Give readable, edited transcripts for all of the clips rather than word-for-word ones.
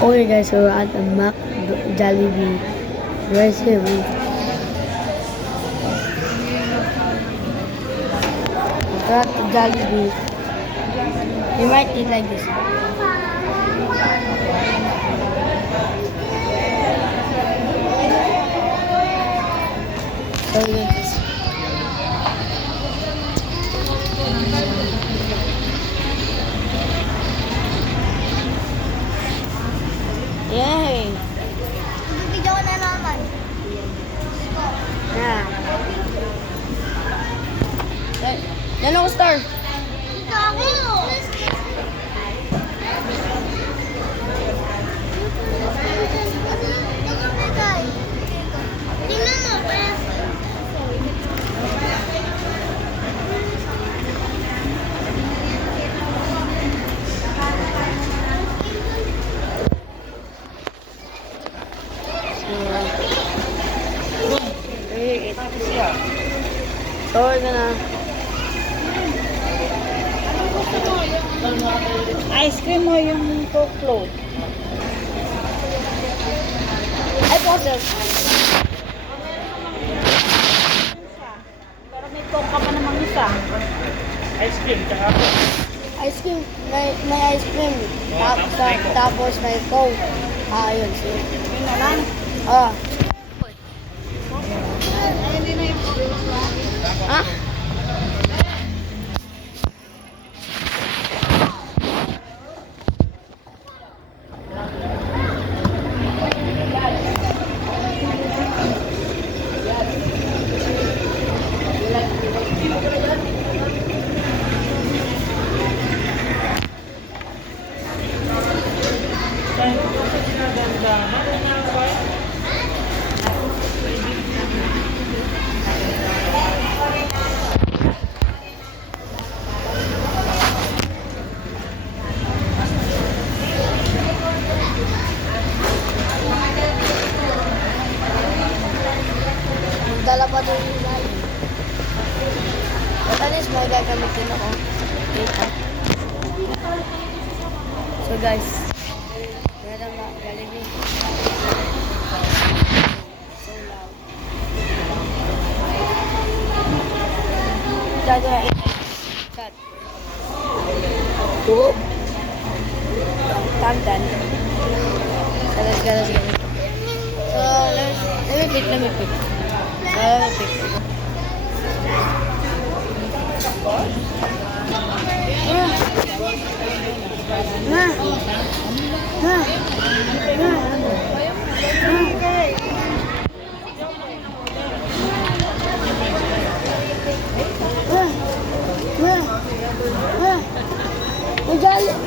Okay guys, so we're at the Mac Jollibee. Right here, we got the Jollibee. You might eat like this. So look this. Yay! Bibigyan ko na naman. Yeah. Yan ako star. Ito ako! Tingnan mo, So we're gonna Ice cream mo yung Coke float. I process. Pero may Coke ka pa namang isa. Ice cream, tsaka Ice cream, may ice cream. Tapos may coke. Yun. So, Yun na lang. ah. Ah? Dala pa doon yung galing. But at least may gagamitin ako. Dito. So guys, meron na Jollibee. So loud. Gagawin. Cut. Two. Tantan. Galas. So, let me pick.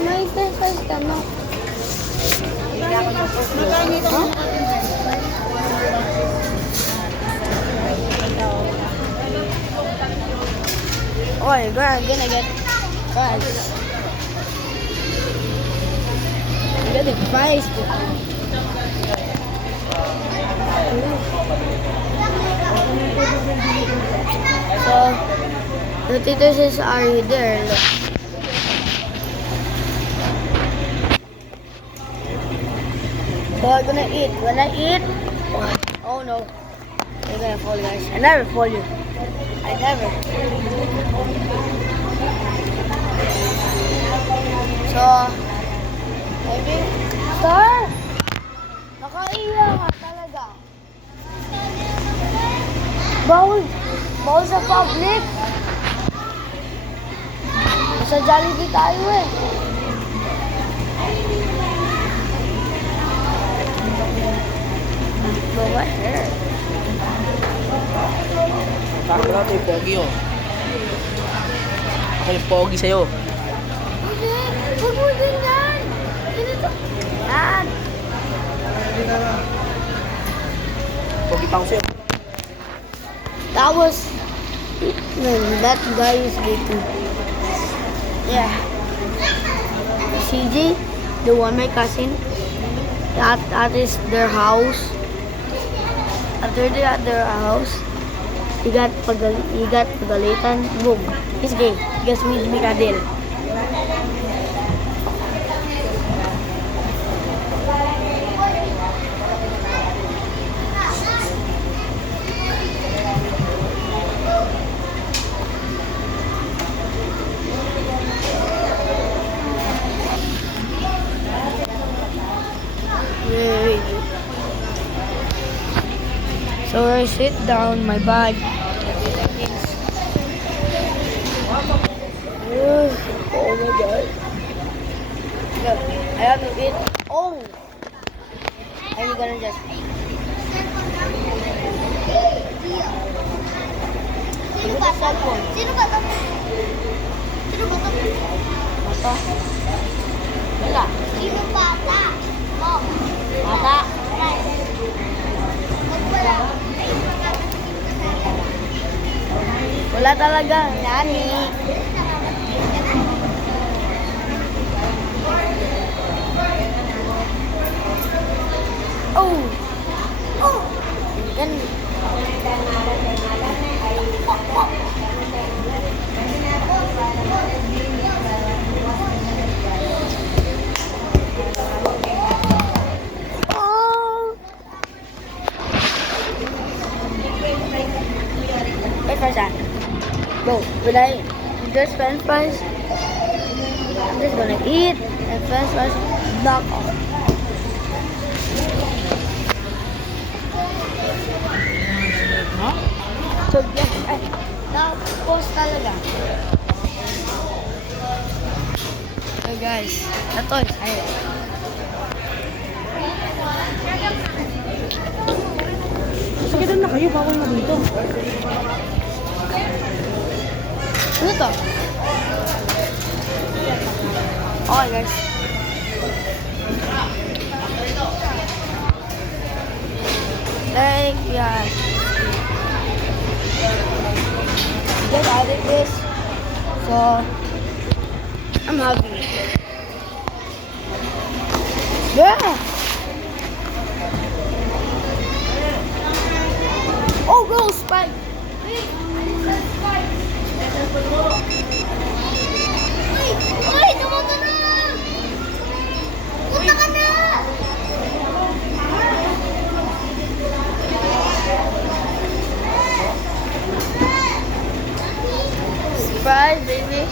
May exercise ka, no? Oh, you're gonna get fries. You get the fries. So, the tutors are there. Look. So I'm gonna eat. When I eat, oh no, you're gonna fall, guys. I never fall you. I never. So, maybe, Star, nakaiya ka talaga. Bawal sa public. Sa Jollibee tayo eh. But what hair? Bakit na ito yung pogi oh. Ako yung pogi sa'yo. Huwag mo ganyan! Ganito. Yan. Pogi pa ako sa'yo. That guy is getting. Yeah. CJ, the one my cousin, that is their house. After they at their house, he got pagalitan. Boom. He's gay. Guess with Mikadil. So I sit down, my bag. Oh my god. Look, I have to eat. Oh! I'm gonna just. Sino ba to? Sino ba to? Sino ba to? Ito. Wala. Sino bata? Oh. Mata. Wag wala. Wala talaga. Nani. Oh! Oh! Yan. Oh! Wait for that. Go. Will I just french fries? I'm just gonna eat and french fries knock off. So, yes, ay, na-post talaga. So guys, ito, ay. Sige doon na kayo, bawal na dito. Ano to? Okay guys. Thank you. Just added this. So, I'm having it. Yeah! Oh, go, Spike! Uy! Tumuto na! Punta ka na! Surprise, baby.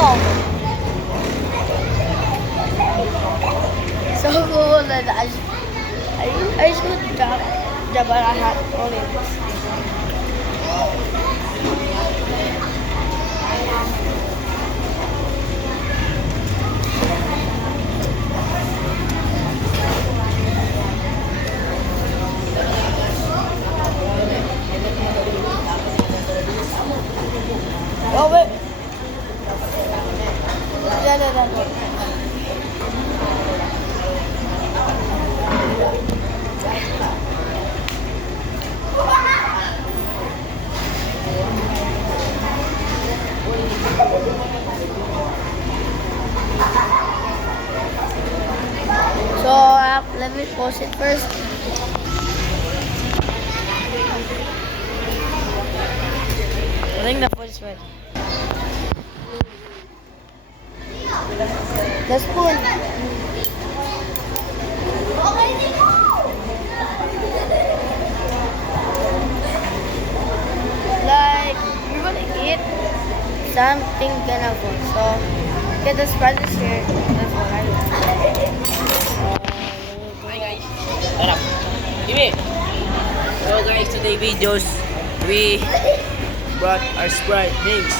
Oh. So cool that I should jump on a hat only. Oh wait. No. So let me post it first. I think the food is ready. The spoon. Okay, dito! Like we're gonna eat something kind of food. So get the spread this here. That's what I want. Hi guys. Harap. Jimmy. So guys, today videos we brought our Sprite drinks.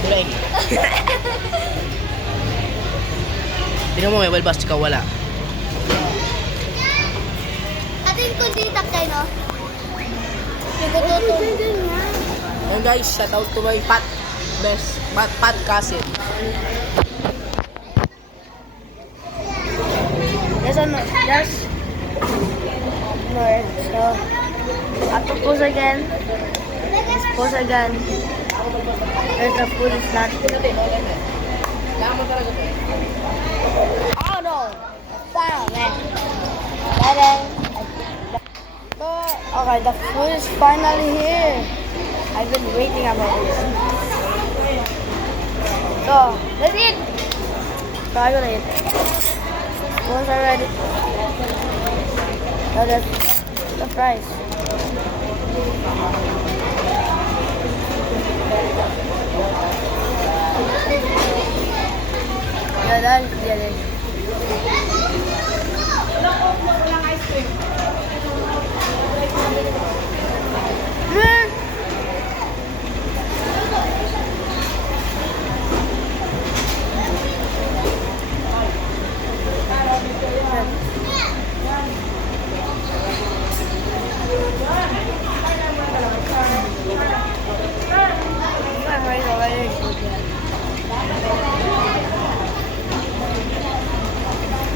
Kulay. Tingnan mo may balbas, ikaw wala. Atin ko dito kayo, no? And guys, shout out to my Pat cousin. There's more. So I have to pause again. Let's pause again. There's the food is not. Oh no! Wow, man. Okay, the food is finally here. I've been waiting about this. So let's eat. So I'm gonna eat. Spoons are ready. Now the fries. Yeah, that's good.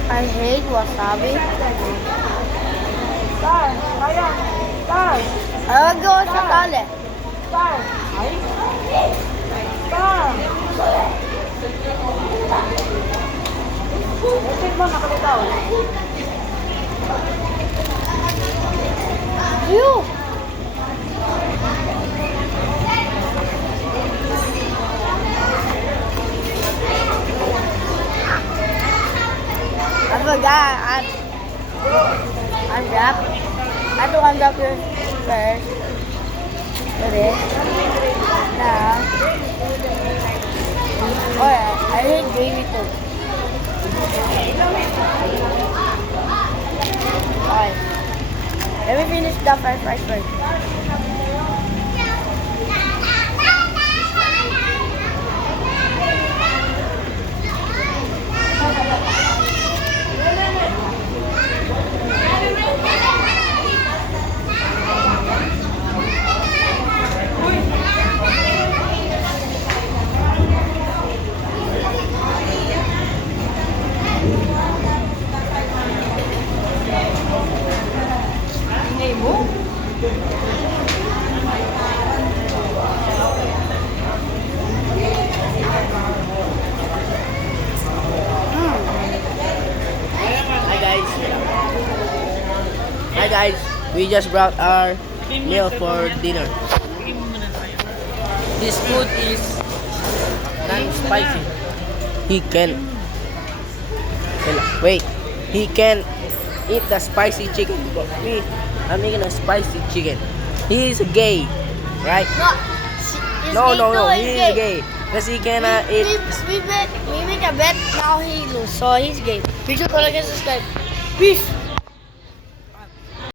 I hate wasabi. I'll go sa tali. You. I forgot. Unwrap. I have to unwrap yours first. Put it. Now. Oh yeah, I hate gravy too. Alright. Let me finish the french fries first. Hi guys. Hi guys. We just brought our meal for dinner. This food is non-spicy. He can wait. He can eat the spicy chicken. But me, I'm making a spicy chicken. He is gay, right? No. He is gay. Because he cannot eat. We make a bet, now he lose, so he's gay. Make sure to like and subscribe. Peace.